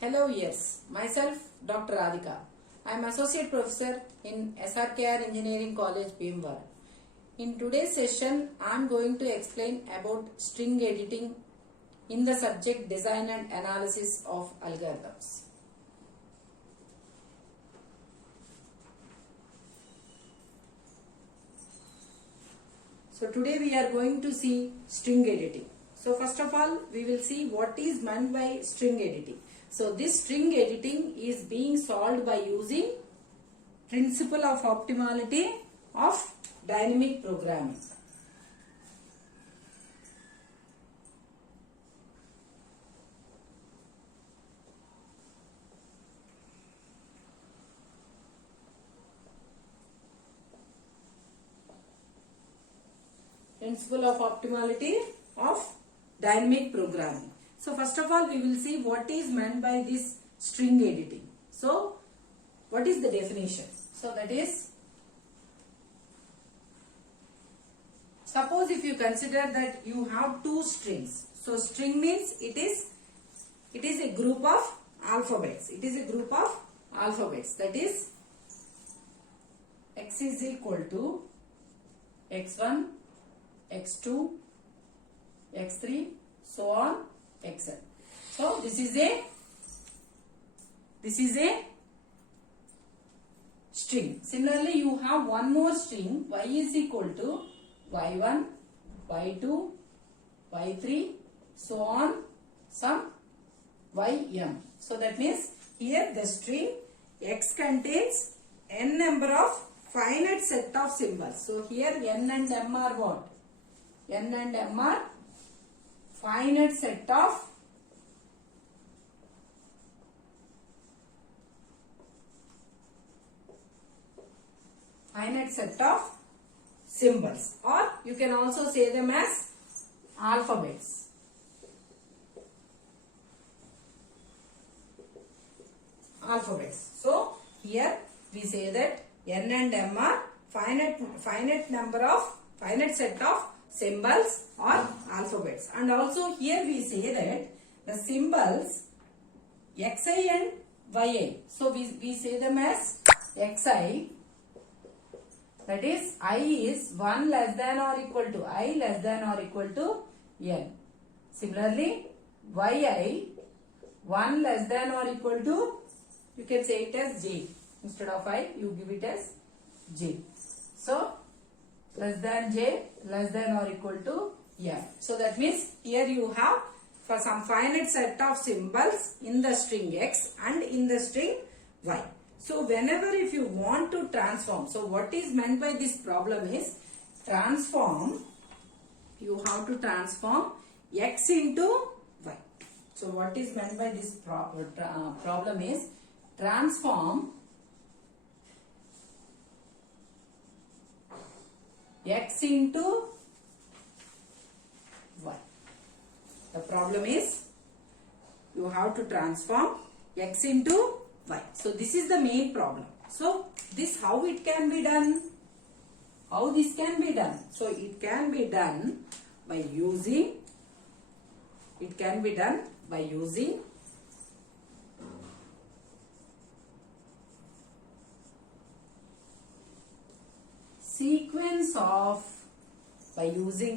Hello, yes. Myself, Dr. Radhika. I am Associate Professor in SRKR Engineering College, Bhimwara. In today's session, I am going to explain about string editing in the subject Design and Analysis of Algorithms. So today we are going to see string editing. So first of all, we will see what is meant by string editing. So this string editing is being solved by using principle of optimality of dynamic programming. Principle of optimality of dynamic programming. So first of all, we will see what is meant by this string editing. So what is the definition? So that is, suppose if you consider that you have two strings. So string means it is a group of alphabets. It is a group of alphabets. That is, x is equal to x1, x2, x3, so on, xn. So this is a string. Similarly, you have one more string, y is equal to y1, y2, y3, so on, some ym. So that means here the string x contains n number of finite set of symbols. So here n and m are what? N and m are finite set of symbols, or you can also say them as alphabets. So here we say that n and m are finite set of symbols or alphabets, and also here we say that the symbols xi and yi. So we say them as xi, that is I is 1 less than or equal to I less than or equal to n. Similarly, yi 1 less than or equal to, you can say it as j. Instead of I, you give it as j. So less than j, less than or equal to m. So that means here you have for some finite set of symbols in the string x and in the string y. So whenever if you want to transform, so what is meant by this problem is transform, you have to transform x into y. So what is meant by this problem is transform x into y. The problem is you have to transform x into y. So this is the main problem. So this, how it can be done? How this can be done? So it can be done by using,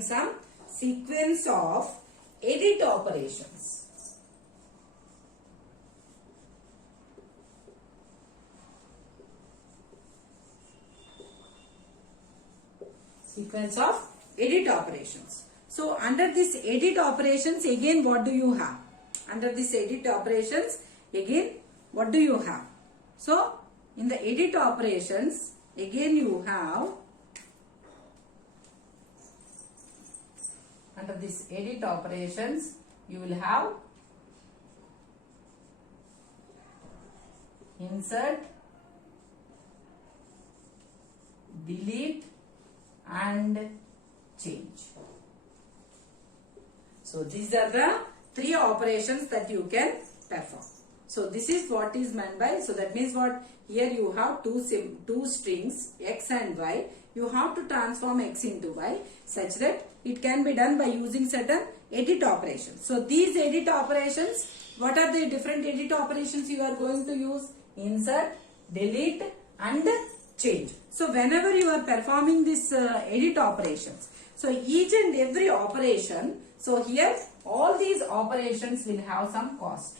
some sequence of edit operations. Sequence of edit operations. So under this edit operations, again what do you have? Under this edit operations, again what do you have? So in the edit operations, again you have, under this edit operations, you will have insert, delete and change. So these are the three operations that you can perform. So this is what is meant by, so that means what, here you have two strings x and y. You have to transform x into y such that it can be done by using certain edit operations. So these edit operations, what are the different edit operations you are going to use? Insert, delete and change. So whenever you are performing this edit operations, so each and every operation, so here all these operations will have some cost.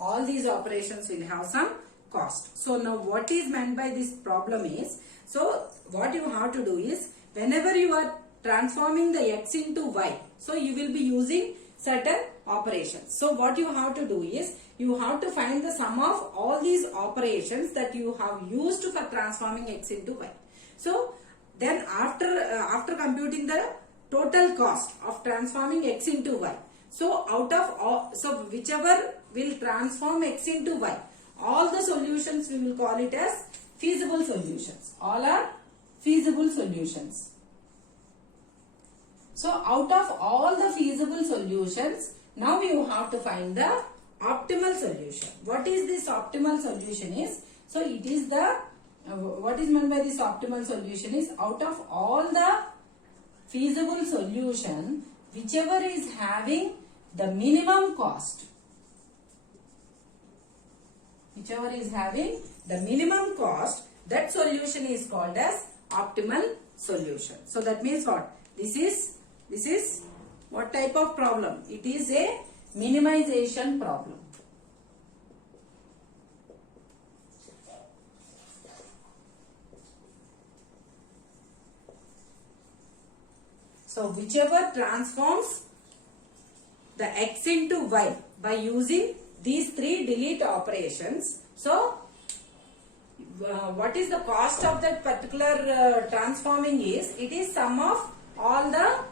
All these operations will have some cost. So now what is meant by this problem is, so what you have to do is, whenever you are transforming the x into y, so you will be using certain operations. So what you have to do is, you have to find the sum of all these operations that you have used for transforming x into y. So then after computing the total cost of transforming x into y, so out of all, so whichever will transform x into y, all the solutions we will call it as feasible solutions. All are feasible solutions. So out of all the feasible solutions, now you have to find the optimal solution. What is this optimal solution is? So it is the, what is meant by this optimal solution is, out of all the feasible solution, whichever is having the minimum cost, whichever is having the minimum cost, that solution is called as optimal solution. So that means what? This is what type of problem? It is a minimization problem. So whichever transforms the x into y by using these three delete operations. So what is the cost of that particular transforming is, it is sum of all the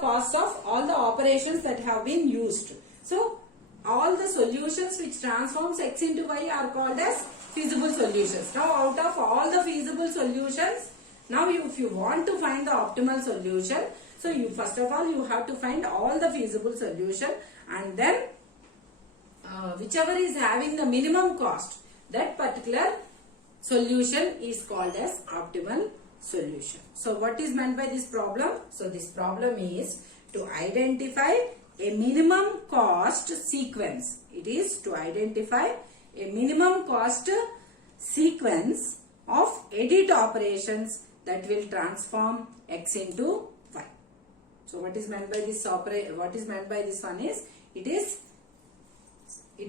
costs of all the operations that have been used. So all the solutions which transforms x into y are called as feasible solutions. Now out of all the feasible solutions, now if you want to find the optimal solution, so you first of all you have to find all the feasible solution, and then whichever is having the minimum cost, that particular solution is called as optimal solution. So what is meant by this problem? So this problem is to identify a minimum cost sequence. It is to identify a minimum cost sequence of edit operations that will transform x into y. So what is meant by this one is, it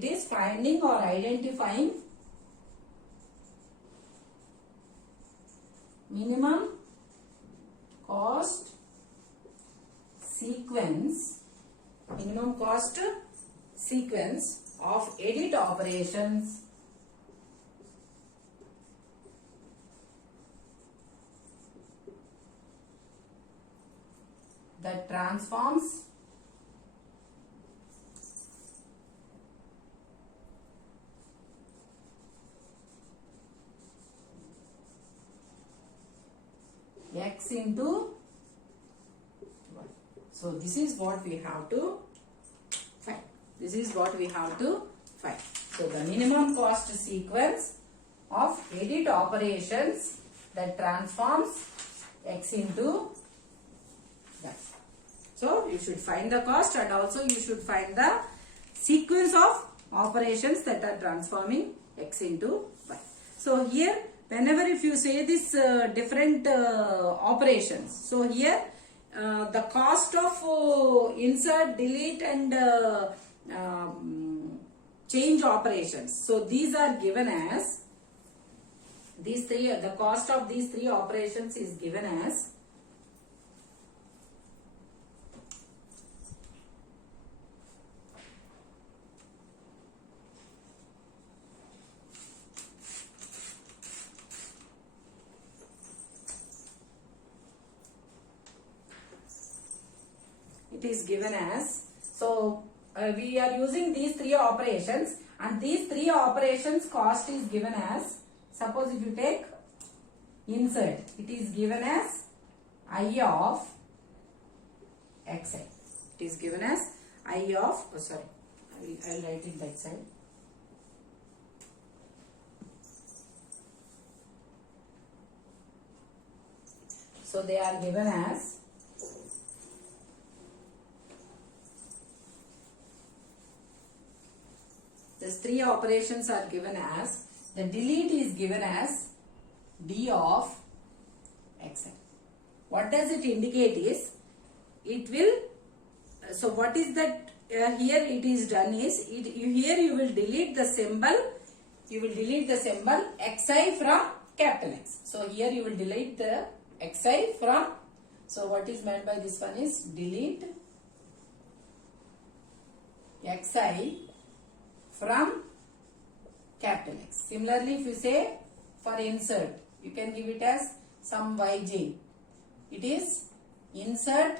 is finding or identifying minimum cost sequence of edit operations that transforms x into y. So this is what we have to find. This is what we have to find. So the minimum cost sequence of edit operations that transforms x into y. So you should find the cost, and also you should find the sequence of operations that are transforming x into y. So here, whenever if you say this different operations, so here the cost of insert, delete and change operations, so these are given as, these three, the cost of these three operations is given as so we are using these three operations, and these three operations cost is given as, suppose if you take insert, it is given as I of xi. It is given as I of, I will write it that side. So they are given as these three operations are given as the delete is given as d of xi. What does it indicate is it will. So what is that here it is done is here you will delete the symbol. You will delete the symbol xi from capital X. So here you will delete the xi from. So what is meant by this one is delete xi from capital X. Similarly, if you say for insert, you can give it as some yj. It is insert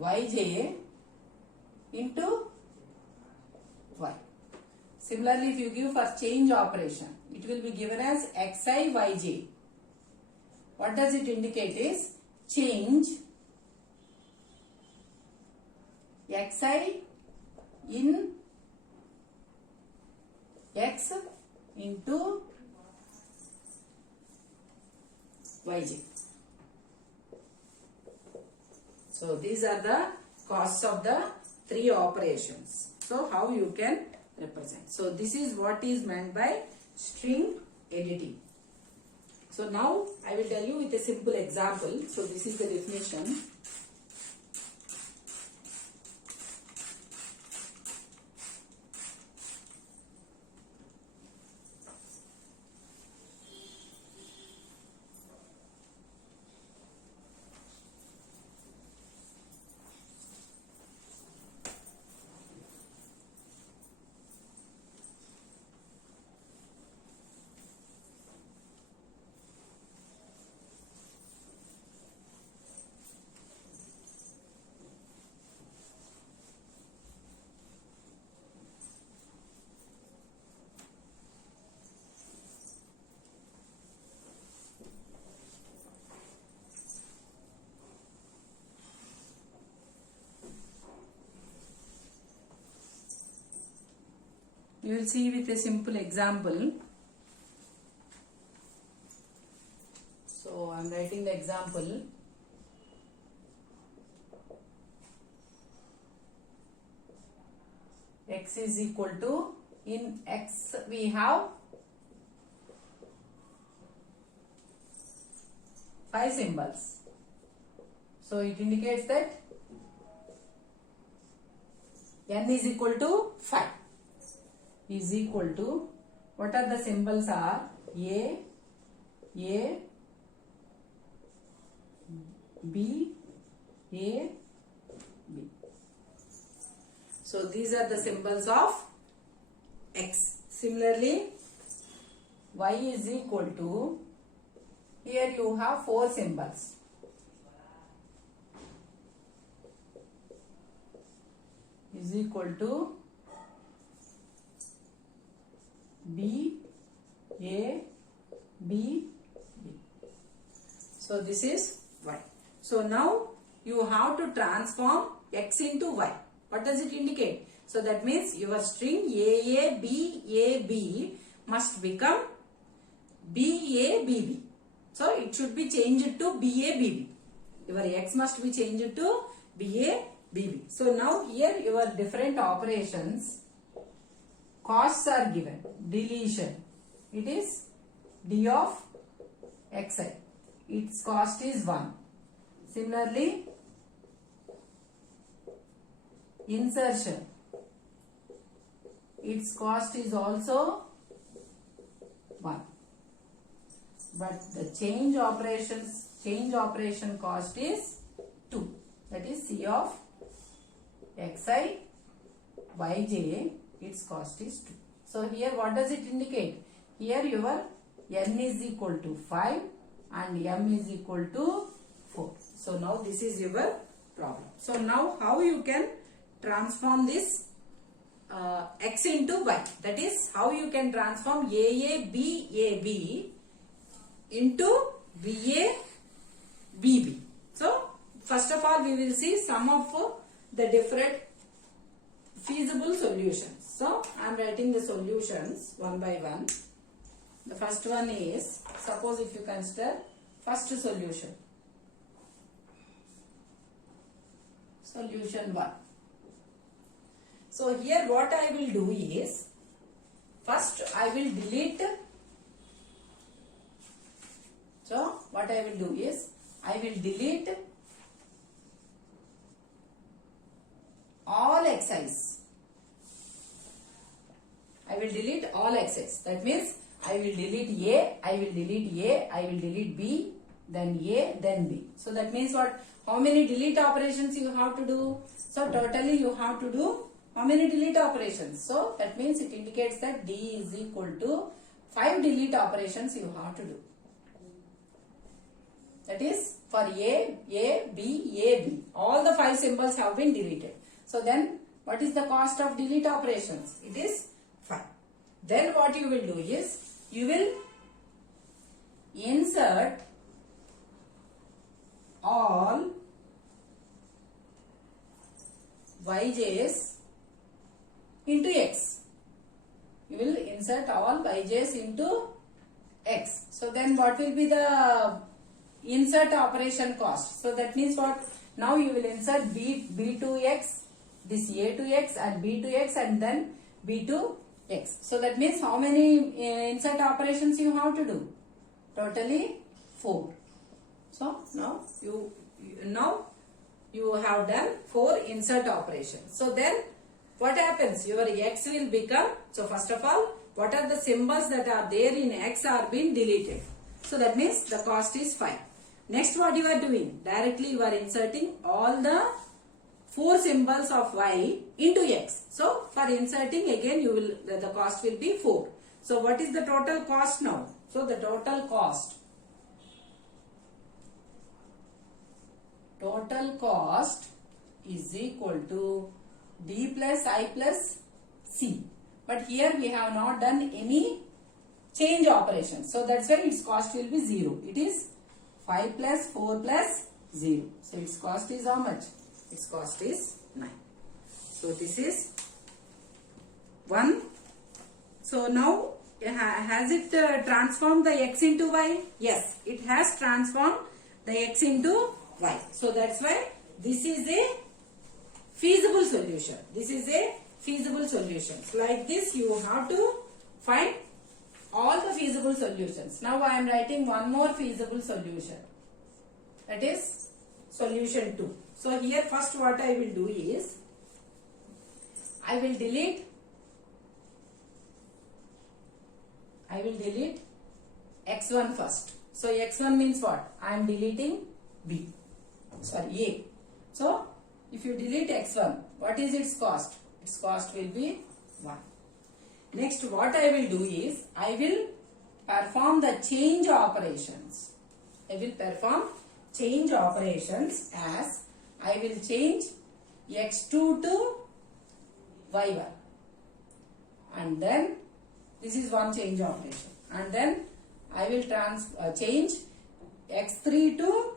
yj into y. Similarly, if you give for change operation, it will be given as xi yj. What does it indicate is change xi in x into yj. So these are the costs of the three operations. So how you can represent. So this is what is meant by string editing. So now I will tell you with a simple example. So this is the definition. You will see with a simple example. So I am writing the example. X is equal to, in X we have 5 symbols. So it indicates that n is equal to 5. Is equal to, what are the symbols are A, B, A, B. So these are the symbols of X. Similarly, Y is equal to, here you have 4 symbols. Is equal to B, A, B, B. So this is Y. So now you have to transform X into Y. What does it indicate? So that means your string AABAB must become BABB. So it should be changed to BABB. Your X must be changed to BABB. So now here your different operations. Costs are given. Deletion. It is D of Xi. Its cost is 1. Similarly, insertion. Its cost is also 1. But the change operation cost is 2. That is C of Xi Yj. Its cost is 2. So here what does it indicate? Here your n is equal to 5 and m is equal to 4. So now this is your problem. So now how you can transform this x into y? That is how you can transform AABAB into BABB. So first of all we will see some of the different feasible solutions. So I am writing the solutions one by one. The first one is, suppose if you consider first solution. Solution 1. So here what I will do is, first I will delete. So what I will do is, I will delete all x's. I will delete all x's. That means I will delete A, I will delete A, I will delete B, then A, then B. So that means what? How many delete operations you have to do? So totally you have to do how many delete operations? So that means it indicates that D is equal to 5 delete operations you have to do. That is for A, B. All the 5 symbols have been deleted. So then what is the cost of delete operations? It is 5. Then what you will do is, you will insert all yj's into x. You will insert all yj's into x. So then what will be the insert operation cost? So that means what? Now you will insert b to x, this a to x and b to x and then b to x. So that means how many insert operations you have to do? Totally 4. So now you have done 4 insert operations. So then what happens? Your x will become, so first of all, what are the symbols that are there in x are being deleted. So that means the cost is 5. Next what you are doing? Directly you are inserting all the 4 symbols of y into x. So for inserting again the cost will be 4. So what is the total cost now? So the total cost is equal to d plus I plus c. But here we have not done any change operation. So that's why its cost will be 0. It is 5 plus 4 plus 0. So its cost is how much? Its cost is 9. So this is 1. So now has it transformed the x into y? Yes, it has transformed the x into y. So that's why this is a feasible solution. This is a feasible solution. Like this you have to find all the feasible solutions. Now I am writing one more feasible solution. That is solution 2. So here first what I will do is, I will delete x1 first. So x1 means what? I am deleting A. So if you delete x1, what is its cost? Its cost will be 1. Next what I will do is, I will perform the change operations. I will perform change operations as I will change x2 to y1. And then this is one change operation. And then I will change x3 to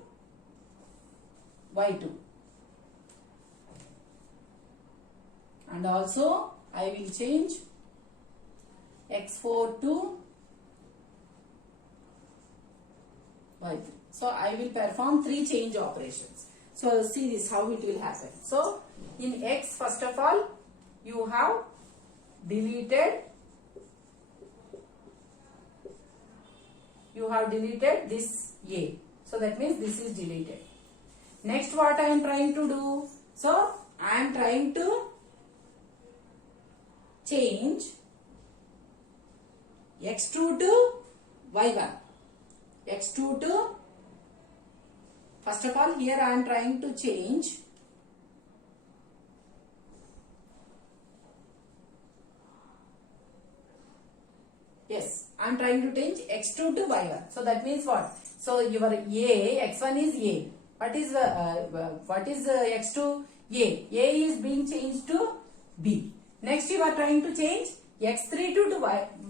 y2. And also I will change x4 to y3. So I will perform 3 change operations. So see this how it will happen. So in x, first of all, you have deleted this a. So that means this is deleted. Next what I am trying to do? So I am trying to change x2 to y1. x2 to, first of all here I am trying to change I am trying to change x2 to y1. So that means what? So your a, x1 is a. What is x2? A is being changed to b. Next you are trying to change x3 to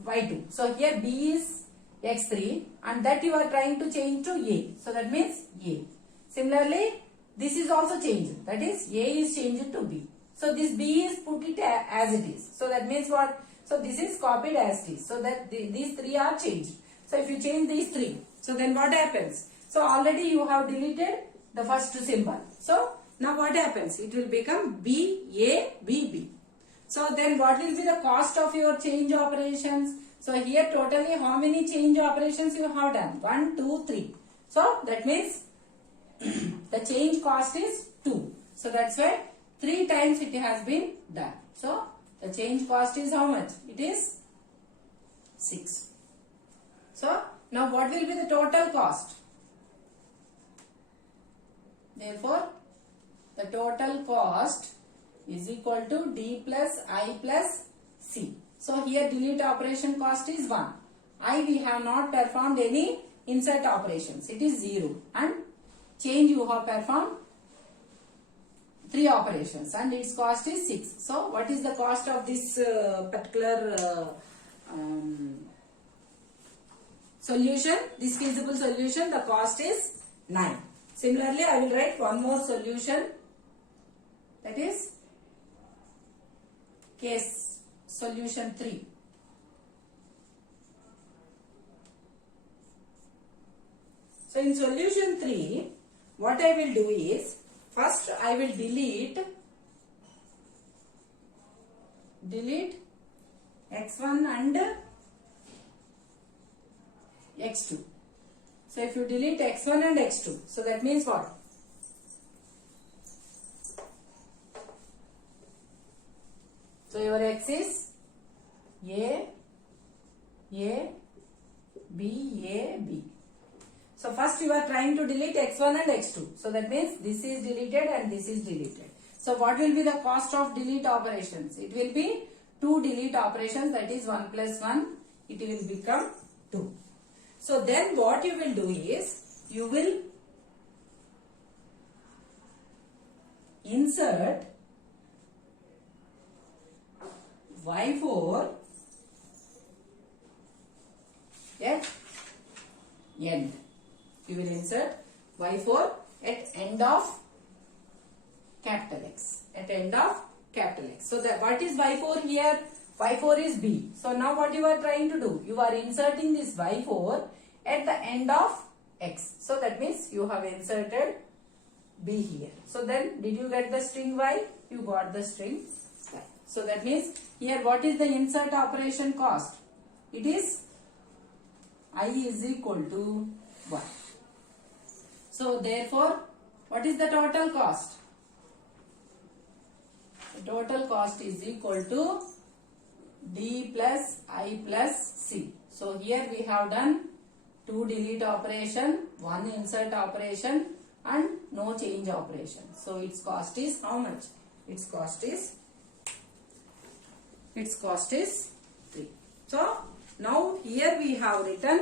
y2. So here b is x3 and that you are trying to change to a. So that means a. Similarly, this is also changed. That is a is changed to b. So this b is put it as it is. So that means what? So this is copied as is. So that these three are changed. So if you change these three, so then what happens? So already you have deleted the first symbol. So now what happens? It will become BABB. So then what will be the cost of your change operations? So here totally how many change operations you have done? 1, 2, 3. So that means the change cost is 2. So that's why 3 times it has been done. So the change cost is how much? It is 6. So now what will be the total cost? Therefore, the total cost is equal to D plus I plus C. So here delete operation cost is 1. I we have not performed any insert operations. It is 0. And change you have performed 3 operations and its cost is 6. So what is the cost of this particular solution? This feasible solution, the cost is 9. Similarly, I will write one more solution, that is case solution 3. So in solution 3, what I will do is, first I will delete x1 and x2. So if you delete x1 and x2, so that means what? So your x is A, B. So first you are trying to delete x1 and x2. So that means this is deleted and this is deleted. So what will be the cost of delete operations? It will be 2 delete operations, that is 1 plus 1. It will become 2. So then what you will do is, you will insert y4 at end. You will insert y4 at end of capital X. At end of capital X. So that what is y4 here? y4 is b. So now what you are trying to do? You are inserting this y4 at the end of x. So that means you have inserted b here. So then did you get the string y? You got the string y. So that means here what is the insert operation cost? It is I is equal to 1. So therefore what is the total cost? The total cost is equal to D plus I plus C. So here we have done 2 delete operation, 1 insert operation and no change operation. So its cost is how much? Its cost is 3. So now here we have written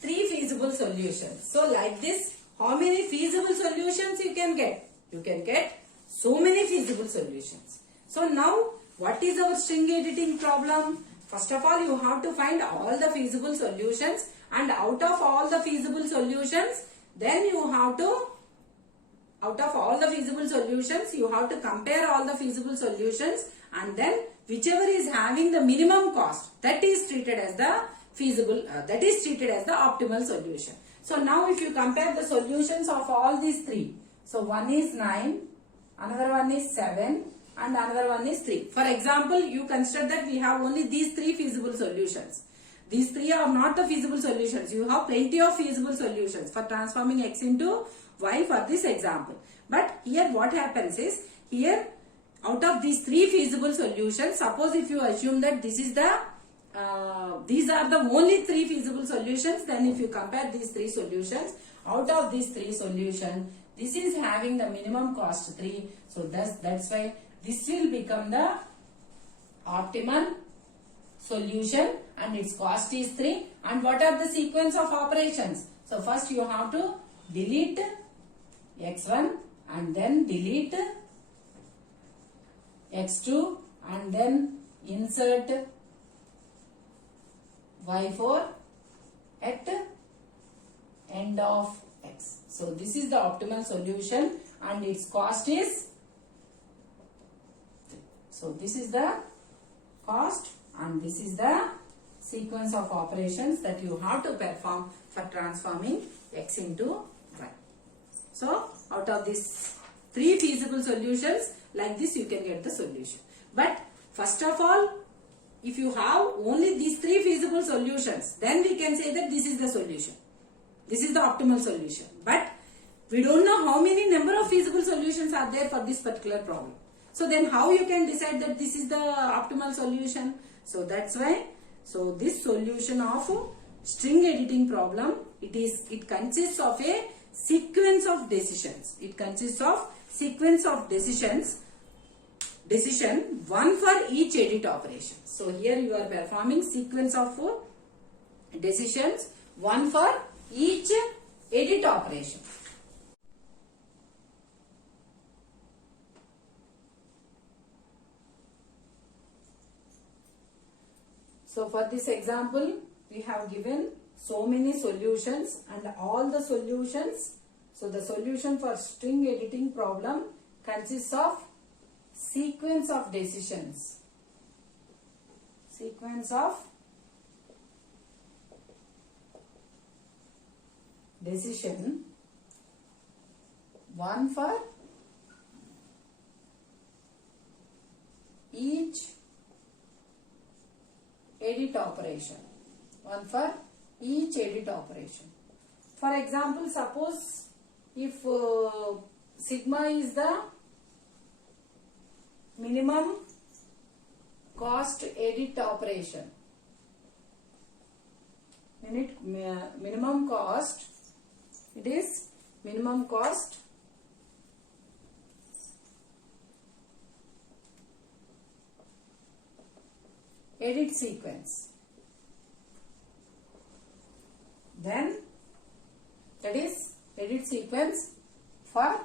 3 feasible solutions. So like this, how many feasible solutions you can get? You can get so many feasible solutions. So now what is our string editing problem? First of all, you have to find all the feasible solutions, and out of all the feasible solutions, then you have to, out of all the feasible solutions, you have to compare all the feasible solutions, and then whichever is having the minimum cost, that is treated as the feasible, that is treated as the optimal solution. So now if you compare the solutions of all these 3, so one is 9, another one is 7, and another one is 3. For example, you consider that we have only these 3 feasible solutions. These 3 are not the feasible solutions. You have plenty of feasible solutions for transforming x into y for this example. But here what happens is, here out of these 3 feasible solutions, suppose if you assume that this is the these are the only 3 feasible solutions, then if you compare these 3 solutions, out of these 3 solutions, this is having the minimum cost 3. So that's why this will become the optimal solution and its cost is 3. And what are the sequence of operations? So first you have to delete x1 and then delete x2 and then insert y4 at end of x. So this is the optimal solution and its cost is 3. So this is the cost and this is the sequence of operations that you have to perform for transforming x into y. So out of these 3 feasible solutions, like this you can get the solution. But first of all, if you have only these 3 feasible solutions, then we can say that this is the solution. This is the optimal solution. But we don't know how many number of feasible solutions are there for this particular problem. So then how you can decide that this is the optimal solution? So that's why, so this solution of string editing problem, it consists of a sequence of decisions. It consists of sequence of decisions, decision one for each edit operation. So here you are performing sequence of decisions, one for each edit operation. So for this example, we have given so many solutions and all the solutions. So the solution for string editing problem consists of sequence of decisions. Sequence of decision, one for each edit operation. One for each edit operation. For example, suppose if sigma is the minimum cost edit operation. Minimum cost, it is minimum cost edit sequence. Then that is edit sequence for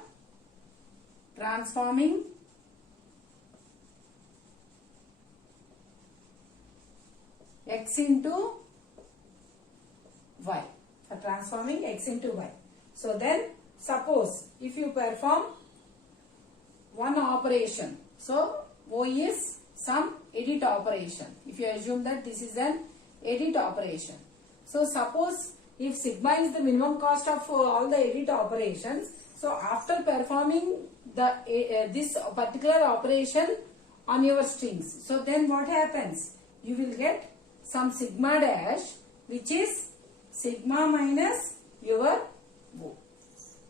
transforming x into y. For transforming x into y. So then suppose if you perform one operation. So O is some edit operation. If you assume that this is an edit operation. So suppose if sigma is the minimum cost of all the edit operations, so after performing the this particular operation on your strings, so then what happens? You will get some sigma dash, which is sigma minus your O,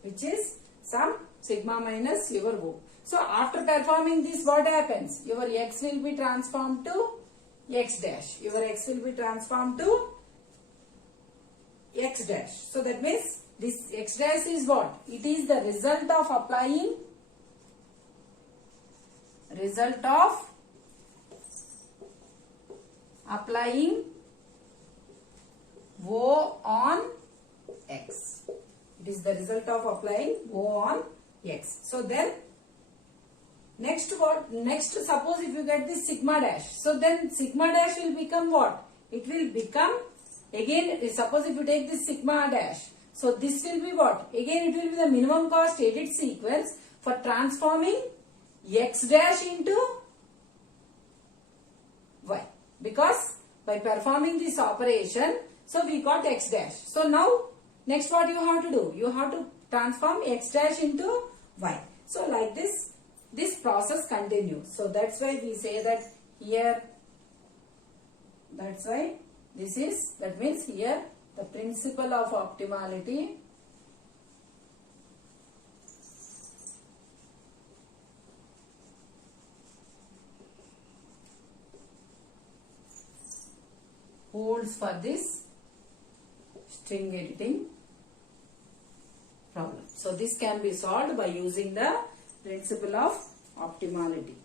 which is some sigma minus your O. So after performing this, what happens? Your x will be transformed to x dash. Your x will be transformed to x dash. So that means this x dash is what? It is the result of applying O on x. It is the result of applying O on x. So then next what? Next, suppose if you get this sigma dash. So then sigma dash will become what? It will become, again, suppose if you take this sigma dash. So this will be what? Again, it will be the minimum cost edit sequence for transforming x dash into y. Because by performing this operation, so we got x dash. So now, next what you have to do? You have to transform x dash into y. So like this process continues. So that's why we say that here, that's why that means here the principle of optimality holds for this string editing problem. So this can be solved by using the principle of optimality.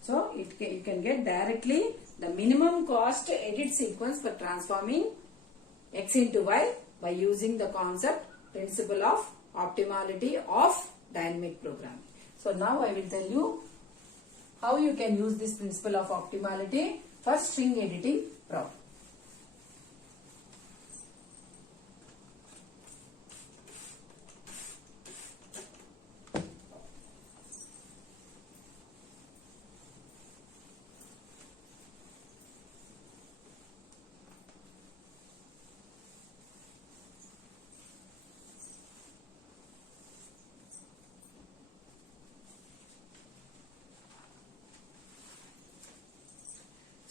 So you can get directly the minimum cost edit sequence for transforming x into y by using the concept principle of optimality of dynamic programming. So now I will tell you how you can use this principle of optimality for string editing problem.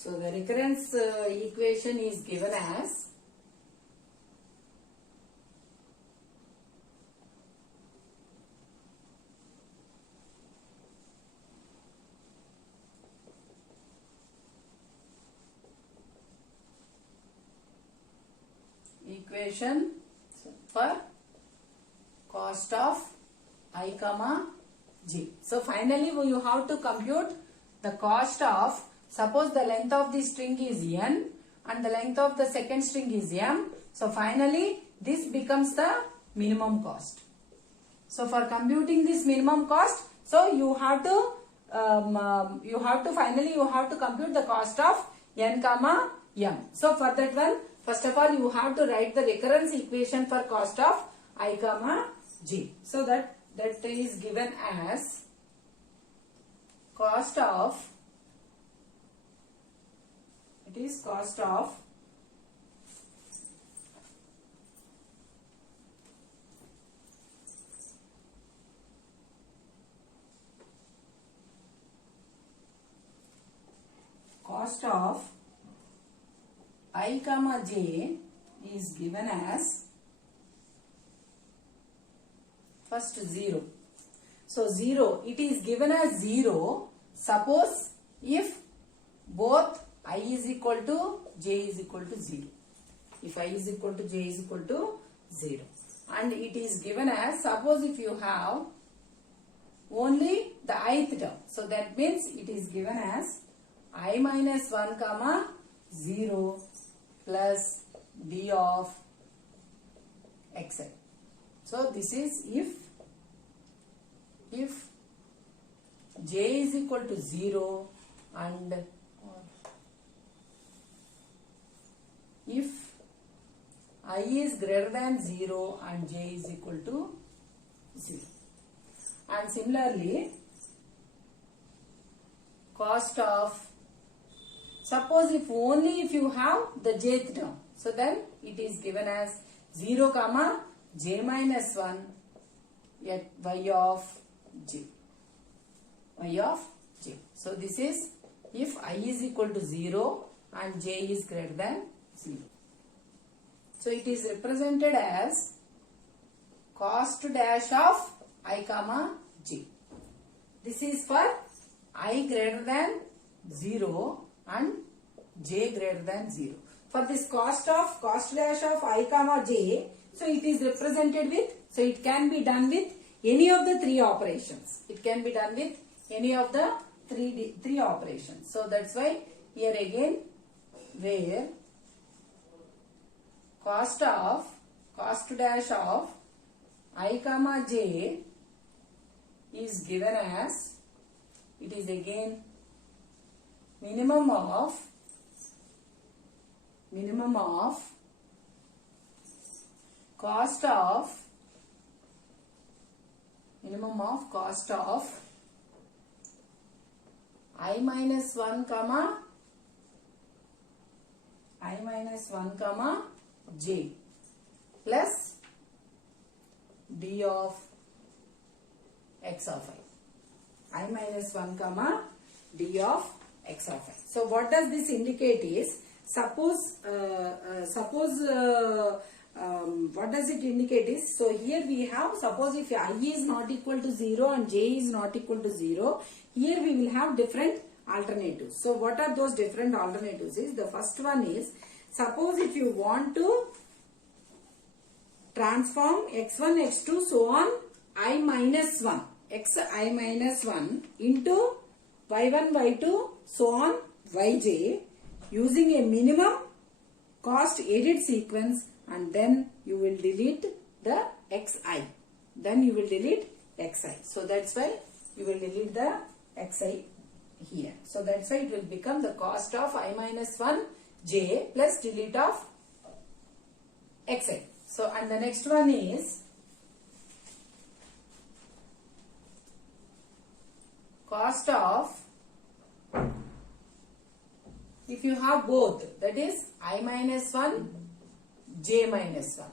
So the recurrence equation is given as equation for cost of I comma j. So finally you have to compute the cost of, suppose the length of the string is n and the length of the second string is m. So finally this becomes the minimum cost. So for computing this minimum cost, so you have to finally compute the cost of n comma m. So for that one, first of all you have to write the recurrence equation for cost of I comma j. So that is given as cost of, it is cost of I comma j is given as first 0. So 0, it is given as 0. Suppose if both I is equal to j is equal to 0. If I is equal to j is equal to 0. And it is given as, suppose if you have only the ith term. So that means it is given as I minus 1 comma 0 plus d of xi. So this is if j is equal to 0 and if I is greater than 0 and j is equal to 0. And similarly, cost of, suppose if you have the jth term, so then it is given as 0 comma j minus 1 at y of j. So this is if I is equal to 0 and j is greater than 0. So it is represented as cost dash of I comma j. This is for I greater than 0 and j greater than 0. For this cost dash of I comma j, so it is represented with, so it can be done with any of the three operations. It can be done with any of the three operations. So that's why here again, where cost dash of I comma j is given as, it is again minimum of cost of I minus 1 comma j plus d of x of I minus 1 comma d of x of I. So what does this indicate is, suppose what does it indicate is, so here we have, suppose if I is not equal to 0 and j is not equal to 0, here we will have different alternatives. So what are those different alternatives is, the first one is, suppose if you want to transform x1, x2, so on I minus 1, xi minus 1 into y1, y2, so on yj, using a minimum cost edit sequence, and then you will delete the xi. So that's why you will delete the xi here. So that's why it will become the cost of I minus 1 j plus delete of xi. So and the next one is cost of, if you have both, that is I minus 1 j minus 1.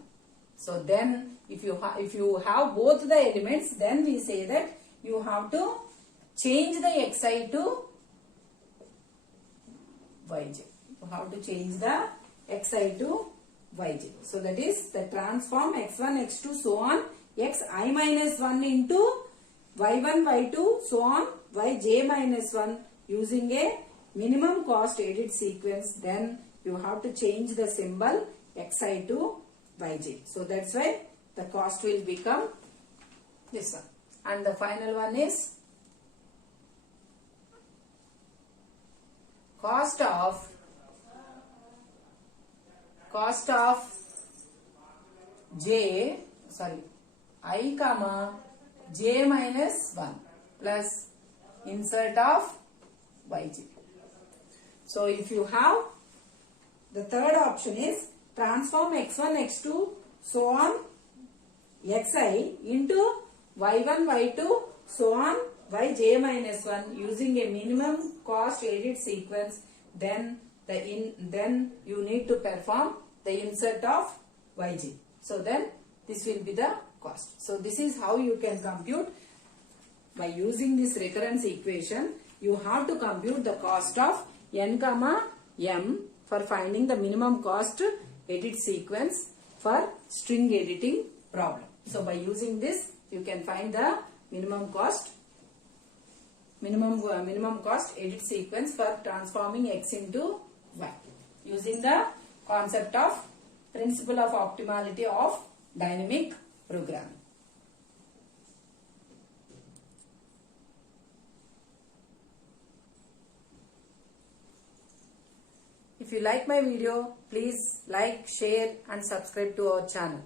So then if you have both the elements, then we say that you have to change the xi to yj. You have to change the xi to yj. So that is the transform x1, x2, so on, xi minus 1 into y1, y2, so on, yj minus 1 using a minimum cost edit sequence. Then you have to change the symbol xi to yj. So that's why the cost will become this one. And the final one is cost of I comma j minus 1 plus insert of yj. So if you have the third option is transform x1, x2, so on, xi into y1, y2, so on, yj minus 1 using a minimum cost edit sequence. Then you need to perform the insert of yj. So then this will be the cost. So this is how you can compute by using this recurrence equation. You have to compute the cost of n comma m for finding the minimum cost edit sequence for string editing problem. So by using this you can find the minimum cost edit sequence for transforming x into y using the concept of principle of optimality of dynamic programming. If you like my video, please like, share and subscribe to our channel.